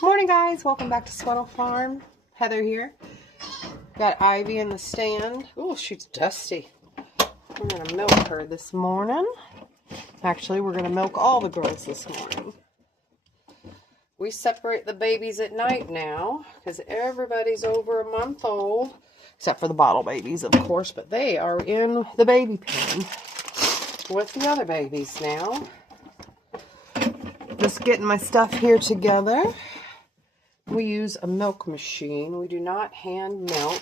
Morning guys, welcome back to Sweatle Farm. Heather here. Got Ivy in the stand. Oh, she's dusty. We're gonna milk her this morning. Actually, we're gonna milk all the girls this morning. We separate the babies at night now because everybody's over a month old, except for the bottle babies, of course, but they are in the baby pen with the other babies now. Just getting my stuff here together. We use a milk machine. We do not hand milk.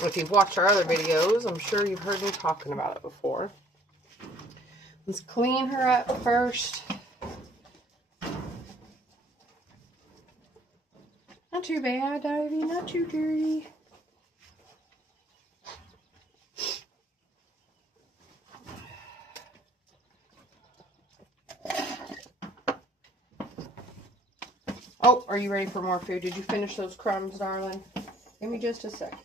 If you've watched our other videos, I'm sure you've heard me talking about it before. Let's clean her up first. Not too bad, Ivy. Not too dirty. Oh, are you ready for more food? Did you finish those crumbs, darling? Give me just a sec.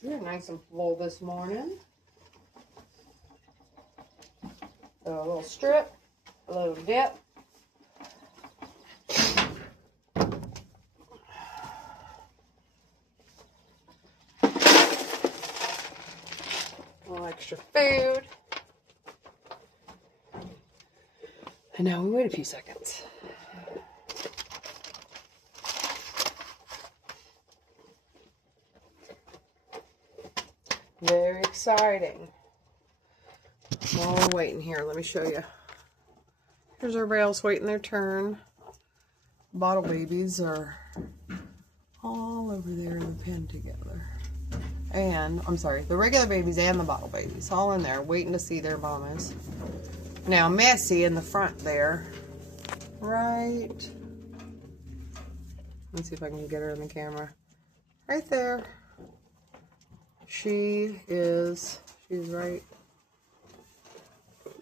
You're nice and full this morning. So a little strip, a little dip. A little extra food. And now we wait a few seconds. Very exciting. While we're waiting here, let me show you. Here's our rails waiting their turn. Bottle babies are all over there in the pen together. And, I'm sorry, the regular babies and the bottle babies, all in there, waiting to see their mamas. Now, Messi in the front there, right, let's see if I can get her in the camera, right there, she's right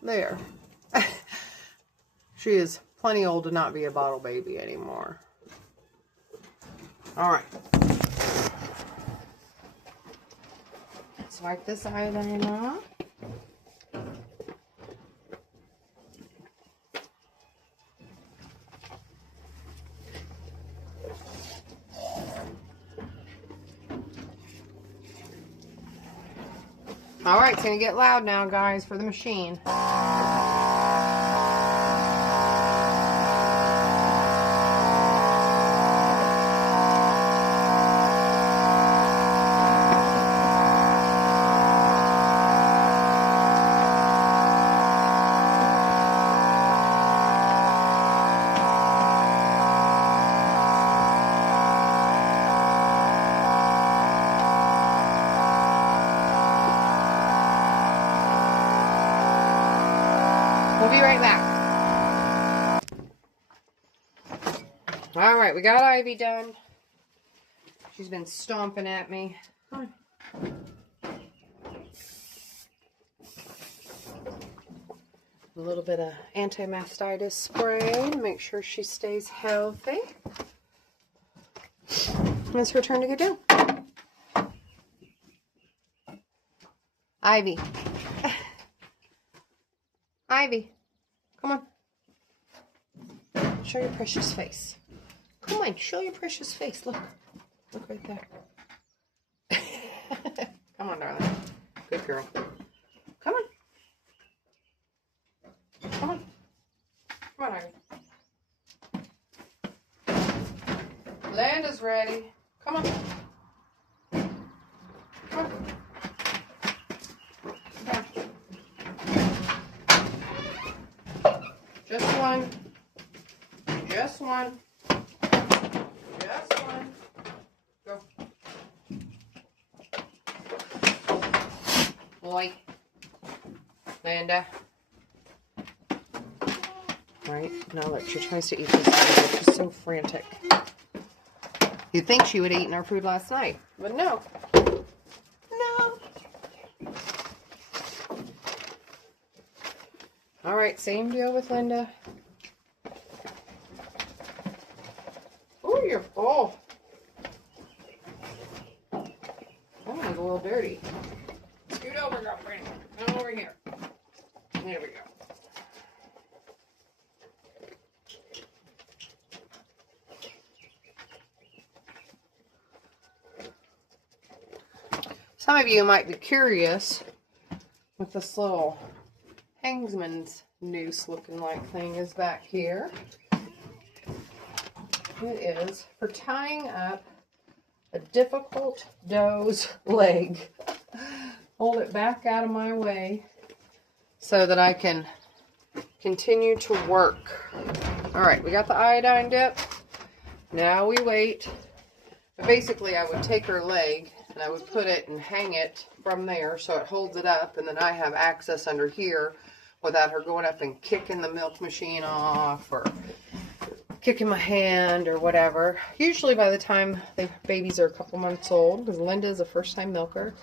there. She is plenty old to not be a bottle baby anymore. All right. Let's wipe this iron off. All right, it's gonna get loud now, guys, for the machine. We'll be right back. All right, we got Ivy done. She's been stomping at me. Come on. A little bit of anti-mastitis spray to make sure she stays healthy. And it's her turn to get down. Ivy. Ivy, come on. Show your precious face. Come on, show your precious face. Look. Look right there. Come on, darling. Good girl. Come on. Come on. Come on, Ivy. Landa's ready. Come on. Come on. Just one. Just one. Just one. Go. Boy. Landa. Right, now look, she tries to eat this food. She's so frantic. You'd think she would have eaten our food last night, but no. No. All right, same deal with Linda. Oh, you're full. That one's a little dirty. Scoot over, girlfriend. Come over here. There we go. Some of you might be curious what this little Hangsman's noose looking like thing is back here. It is for tying up a difficult doe's leg. Hold it back out of my way so that I can continue to work. All right, we got the iodine dip. Now we wait. But basically, I would take her leg and I would put it and hang it from there so it holds it up, and then I have access under here without her going up and kicking the milk machine off or kicking my hand or whatever. Usually by the time the babies are a couple months old, because Linda is a first-time milker,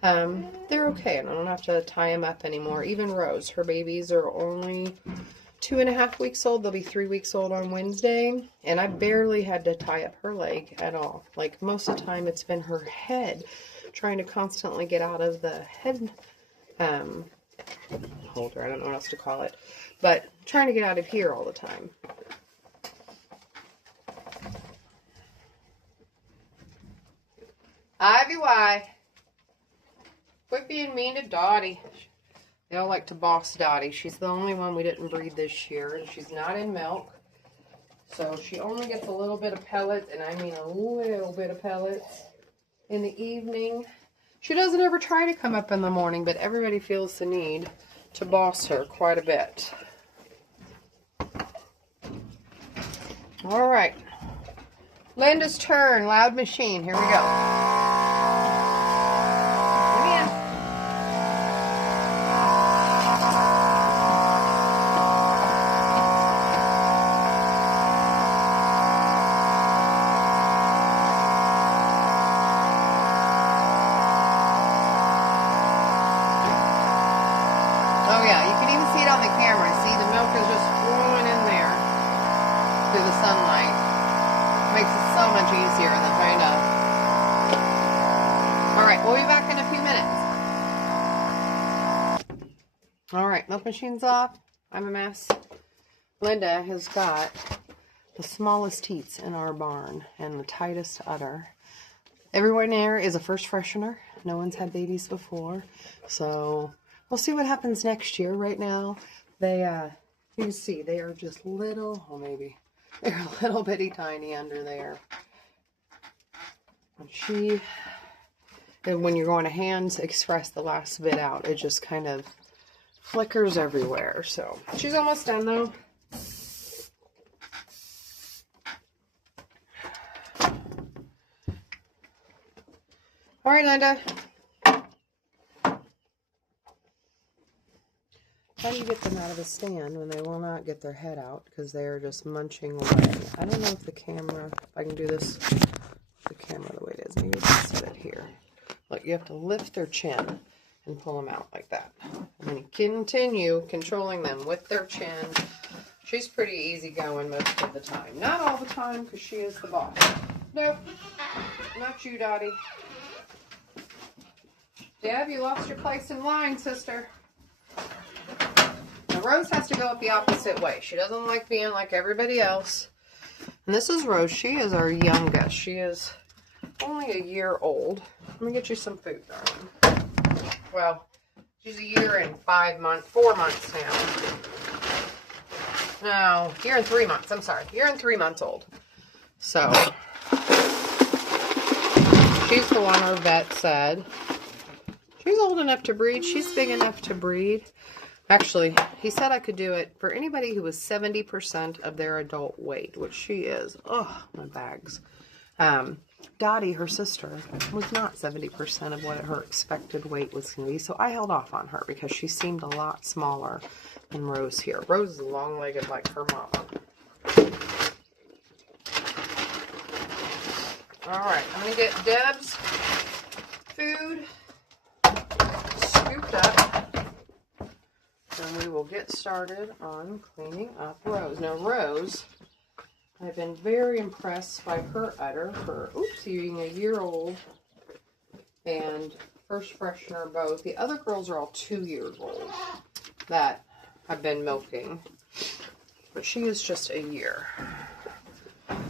they're okay, and I don't have to tie them up anymore. Even Rose, her babies are only 2.5 weeks old. They'll be 3 weeks old on Wednesday, and I barely had to tie up her leg at all. Like, most of the time it's been her head, trying to constantly get out of the head holder. I don't know what else to call it, but trying to get out of here all the time. Ivy, why? Quit being mean to Dottie. They all like to boss Dottie. She's the only one we didn't breed this year, and she's not in milk. So she only gets a little bit of pellets, and I mean a little bit of pellets in the evening. She doesn't ever try to come up in the morning, but everybody feels the need to boss her quite a bit. All right. Linda's turn. Loud machine. Here we go. Oh yeah, you can even see it on the camera. See, the milk is just flowing in there through the sunlight. Makes it so much easier than trying to... Alright, we'll be back in a few minutes. Alright, milk machine's off. I'm a mess. Linda has got the smallest teats in our barn and the tightest udder. Everyone there is a first freshener. No one's had babies before. So we'll see what happens next year. Right now, they, you can see, they are just little, oh maybe, they're a little bitty tiny under there. And when you're going to hands express the last bit out, it just kind of flickers everywhere. So she's almost done though. All right, Linda. How do you get them out of the stand when they will not get their head out because they are just munching away? I don't know if the camera, if I can do this, the camera the way it is. Maybe just set it here. Look, you have to lift their chin and pull them out like that. And then you continue controlling them with their chin. She's pretty easygoing most of the time. Not all the time because she is the boss. Nope, not you, Dottie. Deb, you lost your place in line, sister. Now, Rose has to go up the opposite way. She doesn't like being like everybody else. And this is Rose. She is our youngest. She is only a year old. Let me get you some food, darling. Well, she's a year and 4 months now. No, year and 3 months. I'm sorry. Year and 3 months old. So, she's the one our vet said, she's old enough to breed. She's big enough to breed. Actually, he said I could do it for anybody who was 70% of their adult weight, which she is. Oh, my bags. Dottie, her sister, was not 70% of what her expected weight was going to be, so I held off on her because she seemed a lot smaller than Rose here. Rose is long-legged like her mama. Alright, I'm going to get Deb's food scooped up, and we will get started on cleaning up Rose. Now, Rose, I've been very impressed by her udder for, being a year old and first freshener both. The other girls are all 2 years old that I've been milking, but she is just a year.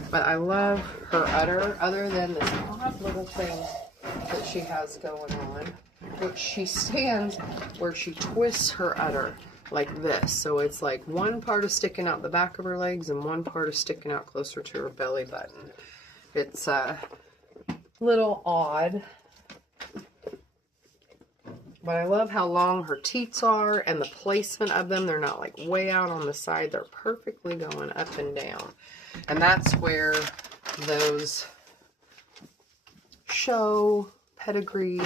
But I love her udder, other than this odd little thing that that she has going on, which she stands where she twists her udder like this. So it's like one part is sticking out the back of her legs and one part is sticking out closer to her belly button. It's a little odd, but I love how long her teats are and the placement of them. They're not like way out on the side. They're perfectly going up and down. And that's where those show pedigree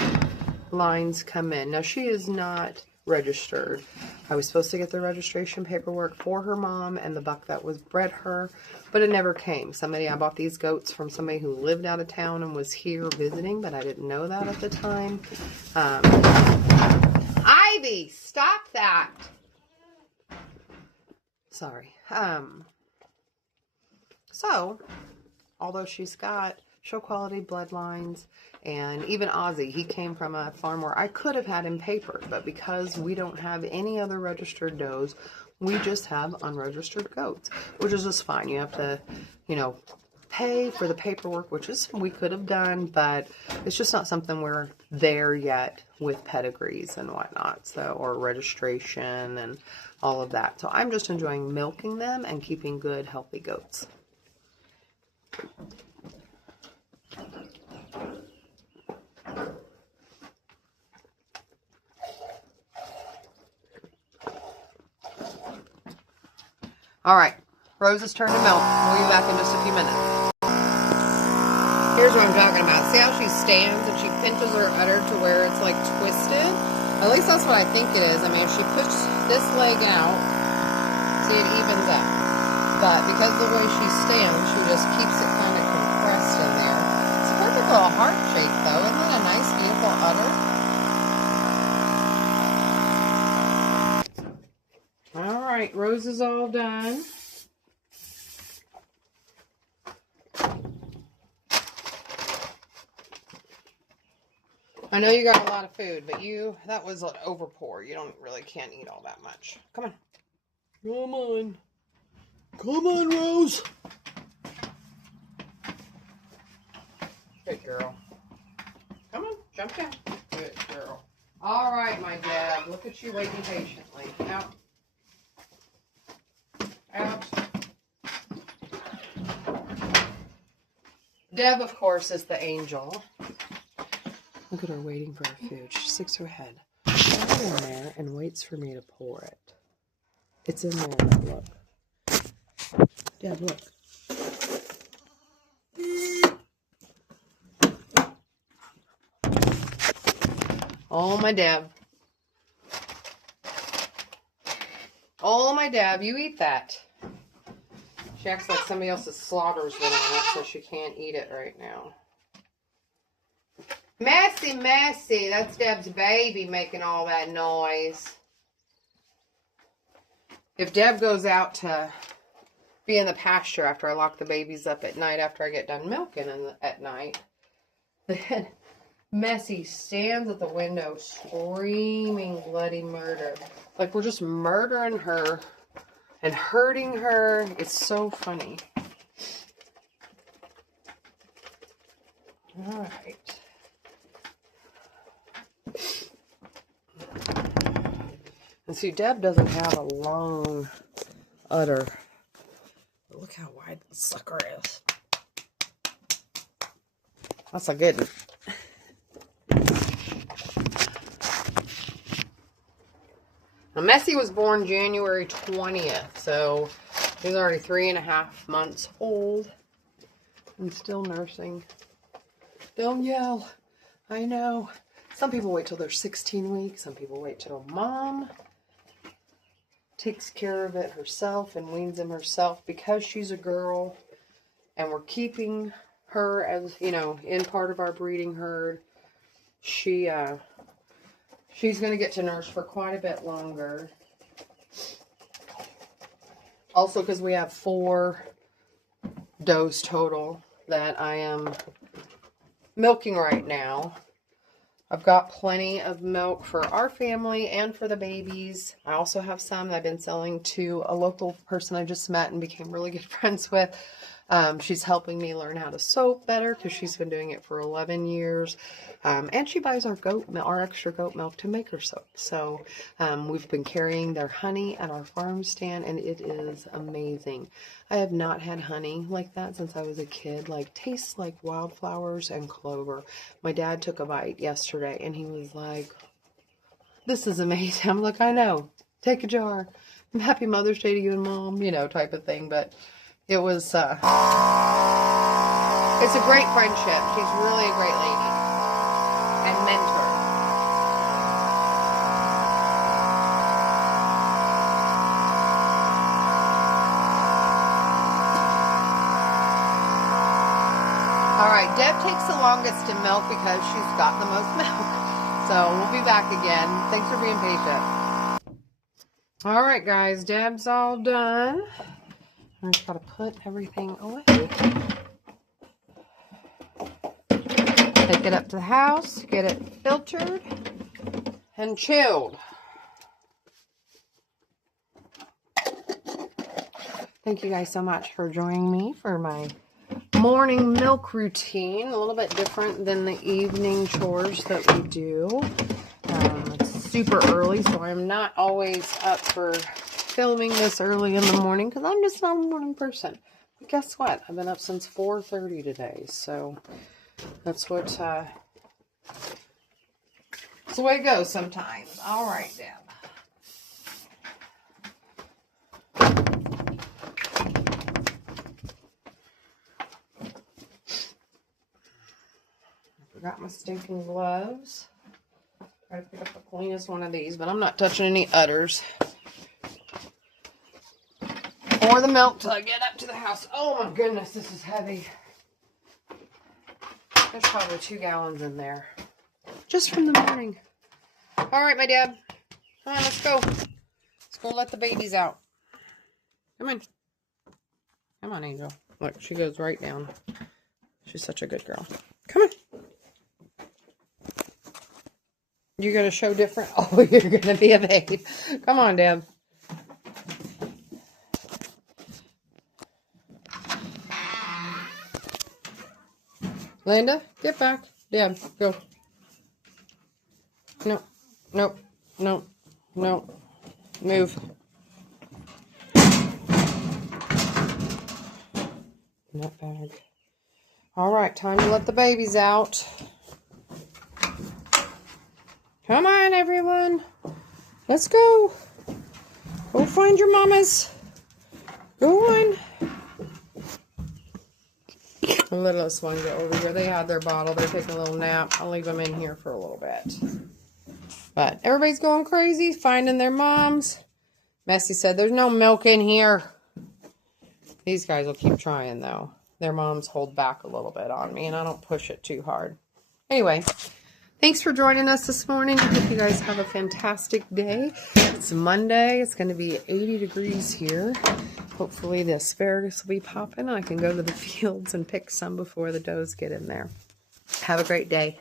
lines come in. Now, she is not registered. I was supposed to get the registration paperwork for her mom and the buck that was bred her, but it never came. I bought these goats from somebody who lived out of town and was here visiting, but I didn't know that at the time. Ivy, stop that. Sorry. So, although she's got show quality bloodlines, and even Ozzy, he came from a farm where I could have had him papered, but because we don't have any other registered does, we just have unregistered goats, which is just fine. You have to, pay for the paperwork, which is we could have done, but it's just not something we're there yet with pedigrees and whatnot, so, or registration and all of that. So I'm just enjoying milking them and keeping good, healthy goats. All right, Rose is turned to milk. We'll be back in just a few minutes. Here's what I'm talking about. See how she stands and she pinches her udder to where it's like twisted? At least that's what I think it is. I mean, if she pushes this leg out, see, it evens up. But because of the way she stands, she just keeps it kind of compressed in there. It's a perfect little heart shape, though. Isn't that a nice, beautiful udder? All right, Rose is all done. I know you got a lot of food, but that was an overpour. You can't eat all that much. Come on. Come on. Come on, Rose. Good girl. Come on, jump down. Good girl. All right, my dad. Look at you waiting patiently. Out. Out. Deb, of course, is the angel. Look at her waiting for her food. She sticks her head right in there and waits for me to pour it. It's in there. Look. Deb, look. Oh, my Deb. Oh, my Deb, you eat that. She acts like somebody else's slaughter's been on it, so she can't eat it right now. Messy, messy. That's Deb's baby making all that noise. If Deb goes out to be in the pasture after I lock the babies up at night, after I get done milking at night, then Messy stands at the window screaming bloody murder. Like we're just murdering her and hurting her. It's so funny. All right. And see, Deb doesn't have a long udder. But look how wide the sucker is. That's a good one. Now, Messy was born January 20th, so he's already 3.5 months old and still nursing. Don't yell. I know. Some people wait till they're 16 weeks. Some people wait till mom takes care of it herself and weans him herself. Because she's a girl and we're keeping her as, in part of our breeding herd, she's going to get to nurse for quite a bit longer. Also because we have 4 does total that I am milking right now. I've got plenty of milk for our family and for the babies. I also have some that I've been selling to a local person I just met and became really good friends with. She's helping me learn how to soap better because she's been doing it for 11 years. And she buys our goat milk, our extra goat milk, to make her soap. So we've been carrying their honey at our farm stand, and it is amazing. I have not had honey like that since I was a kid. Like, tastes like wildflowers and clover. My dad took a bite yesterday, and he was like, "This is amazing." I'm like, "I know. Take a jar. Happy Mother's Day to you and Mom," you know, type of thing. But it was, it's a great friendship. She's really a great lady and mentor. All right, Deb takes the longest to milk because she's got the most milk. So we'll be back again. Thanks for being patient. All right, guys, Deb's all done. I just gotta put everything away. Take it up to the house, get it filtered and chilled. Thank you guys so much for joining me for my morning milk routine. A little bit different than the evening chores that we do. It's super early, so I'm not always up for filming this early in the morning because I'm just not a morning person. But guess what? I've been up since 4:30 today, so that's what it's the way it goes sometimes. All right, Deb. Forgot my stinking gloves. Try to pick up the cleanest one of these, but I'm not touching any udders. Pour the milk till I get up to the house. Oh my goodness, this is heavy. There's probably 2 gallons in there. Just from the morning. All right, my Deb. Come on, let's go. Let's go let the babies out. Come on. Come on, Angel. Look, she goes right down. She's such a good girl. Come on. You're going to show different? Oh, you're going to be a babe. Come on, Deb. Linda, get back. Deb, go. No, no, no, no. Move. Nut bag. All right, time to let the babies out. Come on, everyone. Let's go. Go find your mamas. Go on. The littlest ones are over here. They had their bottle. They're taking a little nap. I'll leave them in here for a little bit. But everybody's going crazy, finding their moms. Messy said, "There's no milk in here." These guys will keep trying, though. Their moms hold back a little bit on me, and I don't push it too hard. Anyway, thanks for joining us this morning. I hope you guys have a fantastic day. It's Monday. It's going to be 80 degrees here. Hopefully the asparagus will be popping. I can go to the fields and pick some before the does get in there. Have a great day.